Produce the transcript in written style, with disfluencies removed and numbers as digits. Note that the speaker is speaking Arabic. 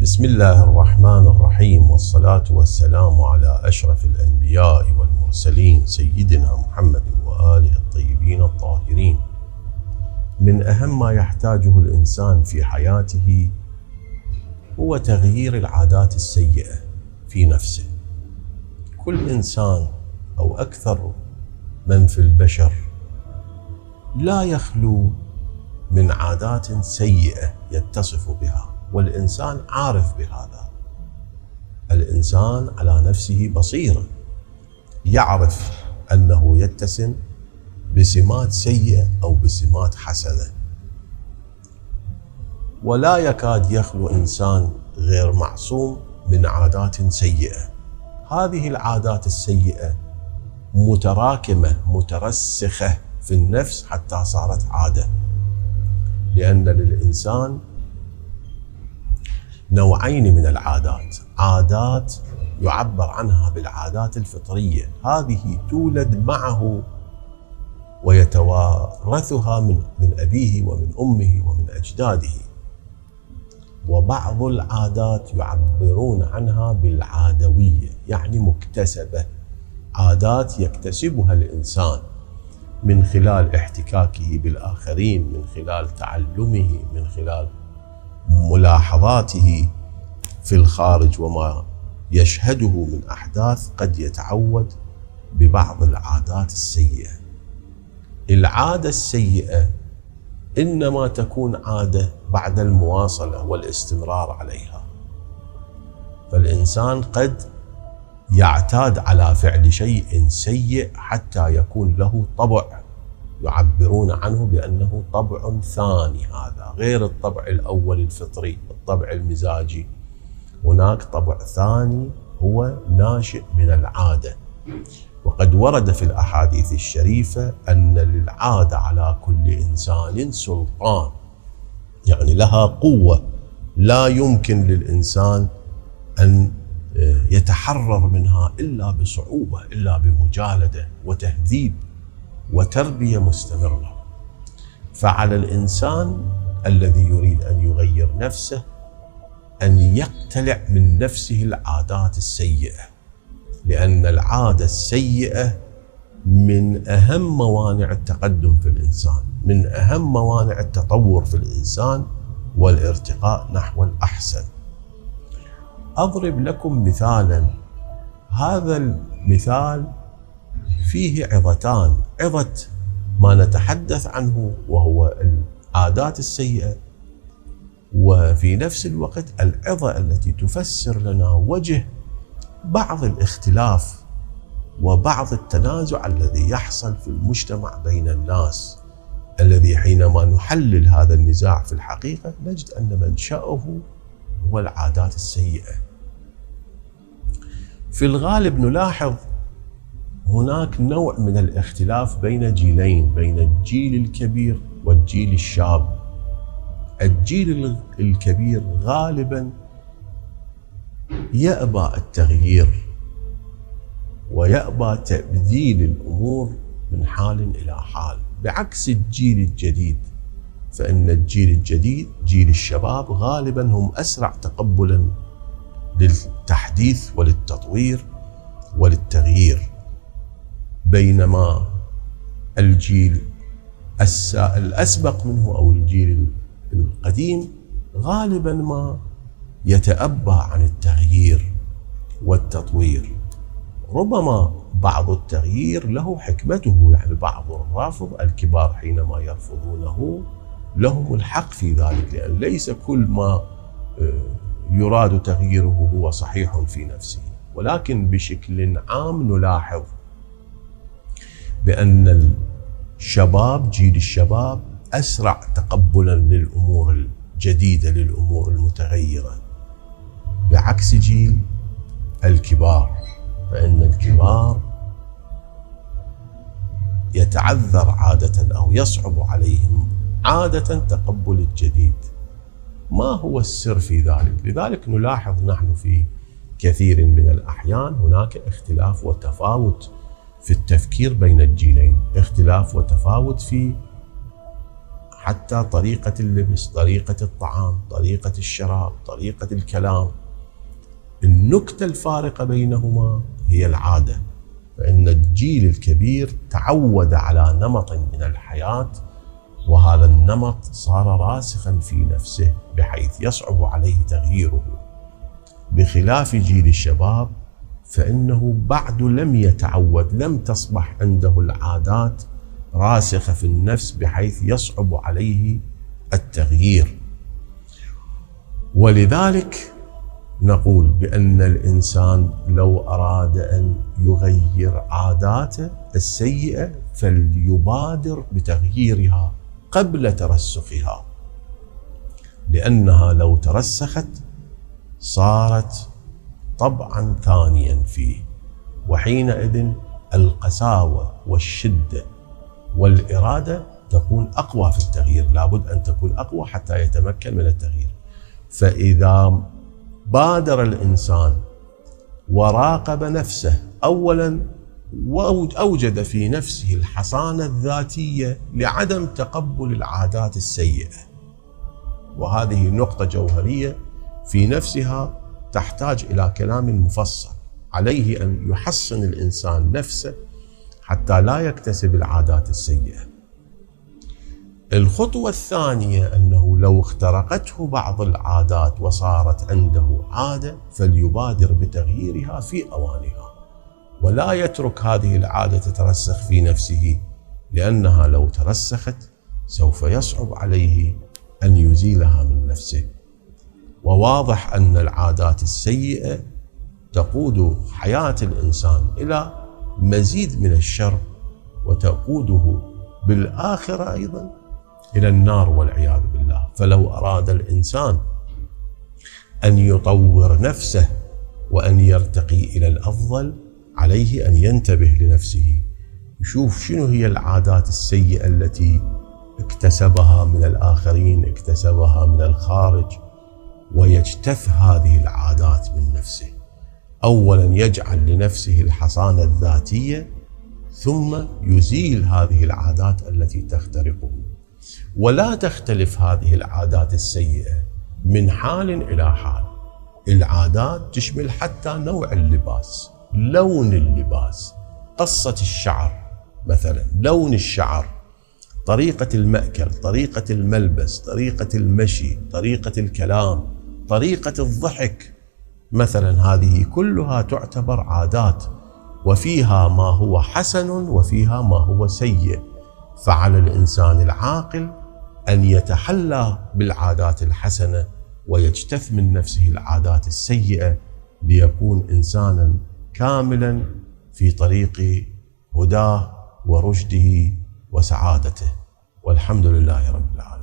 بسم الله الرحمن الرحيم، والصلاة والسلام على أشرف الأنبياء والمرسلين سيدنا محمد وآله الطيبين الطاهرين. من أهم ما يحتاجه الإنسان في حياته هو تغيير العادات السيئة في نفسه. كل إنسان أو أكثر من في البشر لا يخلو من عادات سيئة يتصف بها، والإنسان عارف بهذا. الإنسان على نفسه بصيرة، يعرف أنه يتسم بسمات سيئة أو بسمات حسنة، ولا يكاد يخلو إنسان غير معصوم من عادات سيئة. هذه العادات السيئة متراكمة مترسخة في النفس حتى صارت عادة، لأن للإنسان نوعين من العادات: عادات يعبر عنها بالعادات الفطرية، هذه تولد معه ويتوارثها من أبيه ومن أمه ومن أجداده، وبعض العادات يعبرون عنها بالعادوية، يعني مكتسبة، عادات يكتسبها الإنسان من خلال احتكاكه بالآخرين، من خلال تعلمه، من خلال ملاحظاته في الخارج وما يشهده من أحداث. قد يتعود ببعض العادات السيئة. العادة السيئة إنما تكون عادة بعد المواصلة والاستمرار عليها، فالإنسان قد يعتاد على فعل شيء سيء حتى يكون له طبع يعبرون عنه بأنه طبع ثاني، هذا غير الطبع الأول الفطري، الطبع المزاجي. هناك طبع ثاني هو ناشئ من العادة، وقد ورد في الأحاديث الشريفة أن للعادة على كل إنسان سلطان، يعني لها قوة لا يمكن للإنسان أن يتحرر منها إلا بصعوبة، إلا بمجالدة وتهذيب وتربية مستمرة. فعلى الإنسان الذي يريد أن يغير نفسه أن يقتلع من نفسه العادات السيئة، لأن العادة السيئة من أهم موانع التقدم في الإنسان، من أهم موانع التطور في الإنسان والارتقاء نحو الأحسن. أضرب لكم مثالا، هذا المثال فيه عظتان: عظة ما نتحدث عنه وهو العادات السيئة، وفي نفس الوقت العظة التي تفسر لنا وجه بعض الاختلاف وبعض التنازع الذي يحصل في المجتمع بين الناس، الذي حينما نحلل هذا النزاع في الحقيقة نجد أن منشأه هو العادات السيئة. في الغالب نلاحظ هناك نوع من الاختلاف بين جيلين، بين الجيل الكبير والجيل الشاب. الجيل الكبير غالبا يأبى التغيير ويأبى تبديل الأمور من حال إلى حال، بعكس الجيل الجديد، فإن الجيل الجديد جيل الشباب غالبا هم أسرع تقبلا للتحديث وللتطوير وللتغيير، بينما الجيل الأسبق منه أو الجيل القديم غالبا ما يتأبى عن التغيير والتطوير. ربما بعض التغيير له حكمته، يعني بعض الرافض الكبار حينما يرفضونه لهم الحق في ذلك، لأن ليس كل ما يراد تغييره هو صحيح في نفسه، ولكن بشكل عام نلاحظ بأن الشباب، جيل الشباب، أسرع تقبلا للأمور الجديدة، للأمور المتغيرة، بعكس جيل الكبار، فإن الكبار يتعذر عادة أو يصعب عليهم عادة تقبل الجديد. ما هو السر في ذلك؟ لذلك نلاحظ نحن في كثير من الأحيان هناك اختلاف وتفاوت في التفكير بين الجيلين، اختلاف وتفاوت في حتى طريقة اللبس، طريقة الطعام، طريقة الشراب، طريقة الكلام. النكتة الفارقة بينهما هي العادة، فإن الجيل الكبير تعود على نمط من الحياة، وهذا النمط صار راسخا في نفسه بحيث يصعب عليه تغييره، بخلاف جيل الشباب فإنه بعد لم يتعود، لم تصبح عنده العادات راسخة في النفس بحيث يصعب عليه التغيير. ولذلك نقول بأن الإنسان لو أراد أن يغير عاداته السيئة فليبادر بتغييرها قبل ترسخها، لأنها لو ترسخت صارت طبعا ثانيا فيه، وحينئذ القساوة والشدة والإرادة تكون أقوى في التغيير، لابد أن تكون أقوى حتى يتمكن من التغيير. فإذا بادر الإنسان وراقب نفسه أولا وأوجد في نفسه الحصانة الذاتية لعدم تقبل العادات السيئة، وهذه نقطة جوهرية في نفسها تحتاج إلى كلام مفصل. عليه أن يحصن الإنسان نفسه حتى لا يكتسب العادات السيئة. الخطوة الثانية أنه لو اخترقته بعض العادات وصارت عنده عادة فليبادر بتغييرها في أوانها، ولا يترك هذه العادة تترسخ في نفسه، لأنها لو ترسخت سوف يصعب عليه أن يزيلها من نفسه. وواضح أن العادات السيئة تقود حياة الإنسان إلى مزيد من الشر، وتقوده بالآخرة أيضا إلى النار والعياذ بالله. فلو أراد الإنسان أن يطور نفسه وأن يرتقي إلى الأفضل عليه أن ينتبه لنفسه، يشوف شنو هي العادات السيئة التي اكتسبها من الآخرين، اكتسبها من الخارج، ويجتث هذه العادات من نفسه. أولا يجعل لنفسه الحصانة الذاتية، ثم يزيل هذه العادات التي تخترقه. ولا تختلف هذه العادات السيئة من حال إلى حال. العادات تشمل حتى نوع اللباس، لون اللباس، قصة الشعر مثلا، لون الشعر، طريقة المأكل، طريقة الملبس، طريقة المشي، طريقة الكلام، طريقة الضحك مثلا. هذه كلها تعتبر عادات، وفيها ما هو حسن وفيها ما هو سيء. فعلى الإنسان العاقل أن يتحلى بالعادات الحسنة ويجتث من نفسه العادات السيئة، ليكون إنسانا كاملا في طريق هداه ورشده وسعادته. والحمد لله رب العالمين.